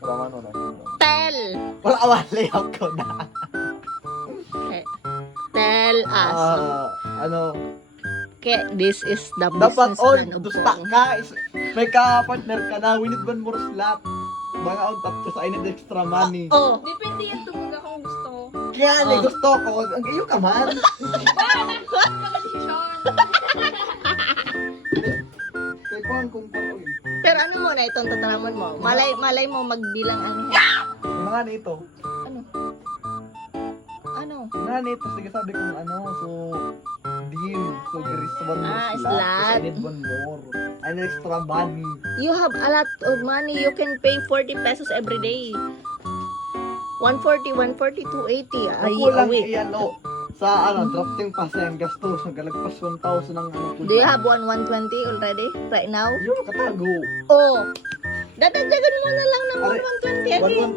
Tell. Wala awali ako na. Tell us. Ano? Okay, this is the Dapat business all plan of dusta Pong. ka. May ka-partner ka na. We need one more slot. Mga on tatlo sa I need extra money. Oh, Depende yan tumuga kung gusto ko. Kaya gusto ko. Ang iyo ka man. Mag-desisyon. Kaya ko ang kumparo eh. pero ano muna itong tatraman mo? Malay mo magbilang ano. Mga nito. Ano? Mga nito. Sige sabi kong ano. So, deal. So, there is one more Ah, slot. slot. I need one more. I need extra money. You have a lot of money. You can pay 40 pesos every day. 140, 280 Ako a lang week. iyan o. Sa ano, drafting pa sa yung gastos. Nagalagpas 1,000 ang ano. Do you have 120 already? Right now? Yung katago. Oh. Dadagdagan mo na lang ng Aray, 120 again.